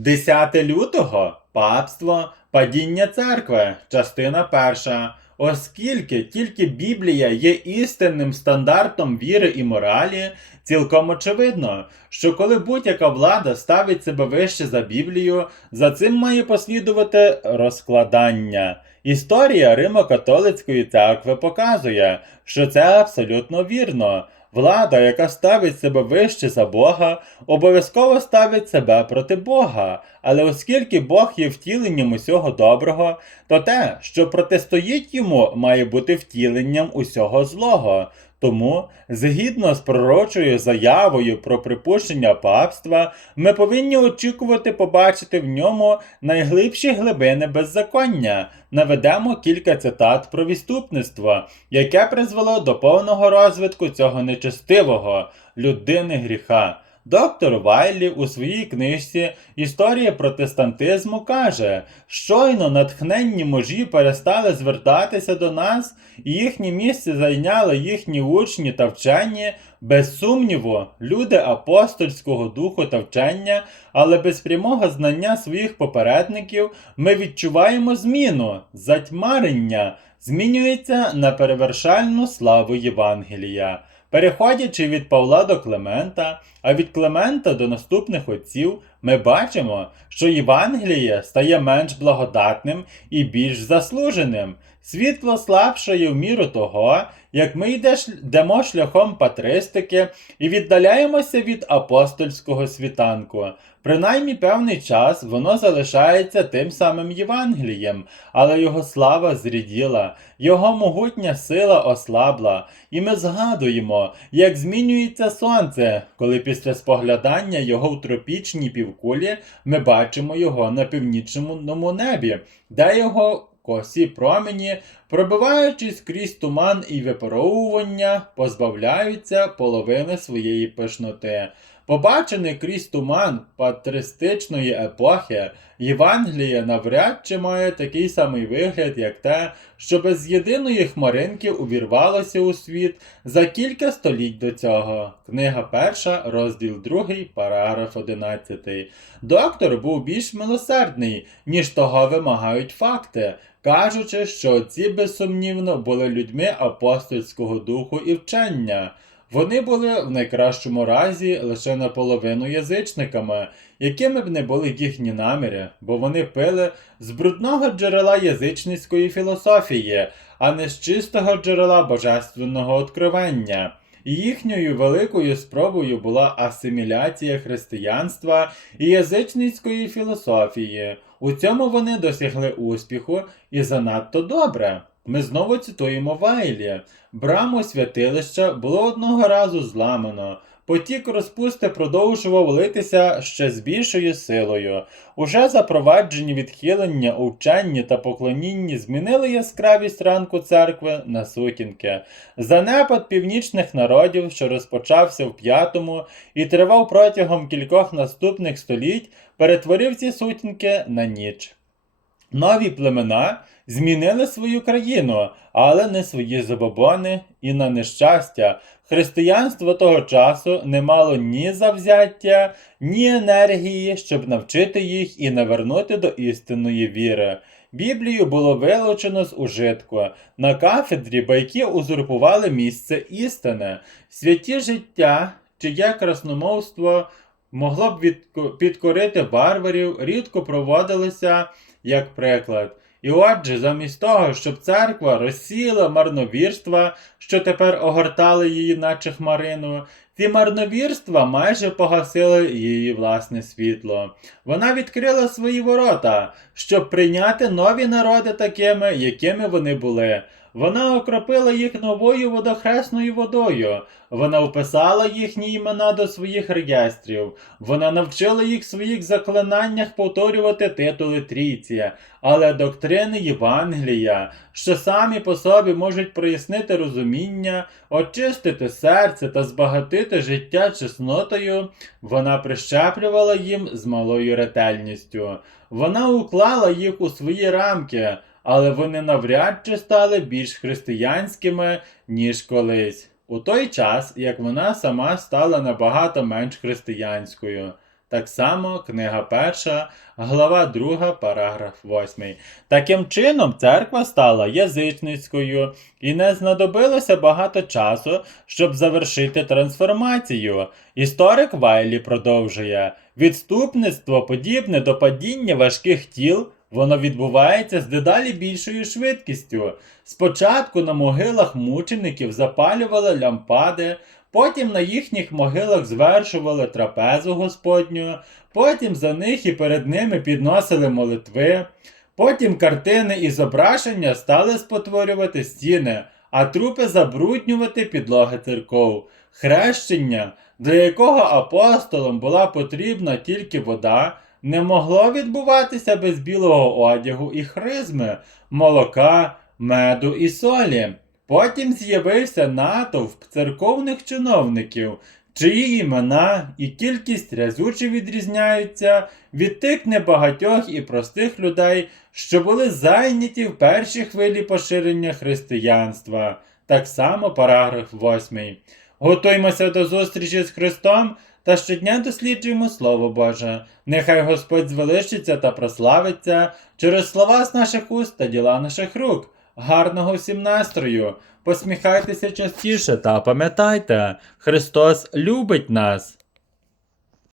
10 лютого папство, падіння церкви, частина перша. Оскільки тільки Біблія є істинним стандартом віри і моралі, цілком очевидно, що коли будь-яка влада ставить себе вище за Біблію, за цим має послідувати розкладання. Історія Римо-католицької церкви показує, що це абсолютно вірно. Влада, яка ставить себе вище за Бога, обов'язково ставить себе проти Бога. Але оскільки Бог є втіленням усього доброго, то те, що протистоїть йому, має бути втіленням усього злого. Тому, згідно з пророчою заявою про припущення папства, ми повинні очікувати побачити в ньому найглибші глибини беззаконня. Наведемо кілька цитат про відступництво, яке призвело до повного розвитку цього нечестивого людини гріха. Доктор Вайлі у своїй книжці Історія протестантизму каже, щойно натхненні мужі перестали звертатися до нас, і їхнє місце зайняли їхні учні та вчені, без сумніву, люди апостольського духу та вчення, але без прямого знання своїх попередників ми відчуваємо зміну, затьмарення, змінюється на перевершальну славу Євангелія. Переходячи від Павла до Клемента, а від Клемента до наступних отців, ми бачимо, що Євангеліє стає менш благодатним і більш заслуженим. Світло слабшає в міру того, як ми йдемо шляхом патристики і віддаляємося від апостольського світанку. Принаймні певний час воно залишається тим самим Євангелієм, але його слава зріділа, його могутня сила ослабла, і ми згадуємо, як змінюється сонце, коли після споглядання його в тропічній півкулі ми бачимо його на північному небі, де його косі промені, пробиваючись крізь туман і випаровування, позбавляються половини своєї пишноти. Побачений крізь туман патристичної епохи, Євангеліє навряд чи має такий самий вигляд, як те, що без єдиної хмаринки увірвалося у світ за кілька століть до цього. Книга перша, розділ 2, параграф 11. Доктор був більш милосердний, ніж того вимагають факти, кажучи, що ці безсумнівно були людьми апостольського духу і вчення. Вони були в найкращому разі лише наполовину язичниками, якими б не були їхні наміри, бо вони пили з брудного джерела язичницької філософії, а не з чистого джерела божественного откровення. І їхньою великою спробою була асиміляція християнства і язичницької філософії. У цьому вони досягли успіху і занадто добре. Ми знову цитуємо Вайлі. Браму святилища було одного разу зламано. Потік розпусти продовжував литися ще з більшою силою. Уже запроваджені відхилення у та поклонінні змінили яскравість ранку церкви на сутінки. Занепад північних народів, що розпочався в п'ятому і тривав протягом кількох наступних століть, перетворив ці сутінки на ніч. Нові племена змінили свою країну, але не свої забобони і на нещастя. Християнство того часу не мало ні завзяття, ні енергії, щоб навчити їх і навернути до істинної віри. Біблію було вилучено з ужитку на кафедрі байки узурпували місце істини, святі життя, чиє красномовство могло б підкорити варварів, рідко проводилися як приклад. І отже, замість того, щоб церква розсіяла марновірства, що тепер огортали її, наче хмарину, ці марновірства майже погасили її власне світло. Вона відкрила свої ворота, щоб прийняти нові народи такими, якими вони були. Вона окропила їх новою водохресною водою. Вона вписала їхні імена до своїх реєстрів. Вона навчила їх в своїх заклинаннях повторювати титули трійці, але доктрини Євангелія, що самі по собі можуть прояснити розуміння, очистити серце та збагатити життя чеснотою, вона прищеплювала їм з малою ретельністю. Вона уклала їх у свої рамки, але вони навряд чи стали більш християнськими, ніж колись. У той час, як вона сама стала набагато менш християнською. Так само книга 1, глава 2, параграф 8. Таким чином, церква стала язичницькою і не знадобилося багато часу, щоб завершити трансформацію. Історик Вайлі продовжує: відступництво, подібне до падіння важких тіл, воно відбувається з дедалі більшою швидкістю. Спочатку на могилах мучеників запалювали лямпади, потім на їхніх могилах звершували трапезу Господню, потім за них і перед ними підносили молитви, потім картини і зображення стали спотворювати стіни, а трупи забруднювати підлоги церков. Хрещення, для якого апостолам була потрібна тільки вода, не могло відбуватися без білого одягу і хризми, молока, меду і солі. Потім з'явився натовп церковних чиновників, чиї імена і кількість разюче відрізняються від тих небагатьох і простих людей, що були зайняті в першій хвилі поширення християнства. Так само параграф 8. Готуймося до зустрічі з Христом та щодня досліджуємо Слово Боже. Нехай Господь звеличиться та прославиться через слова з наших уст та діла наших рук. Гарного всім настрою! Посміхайтеся частіше та пам'ятайте, Христос любить нас.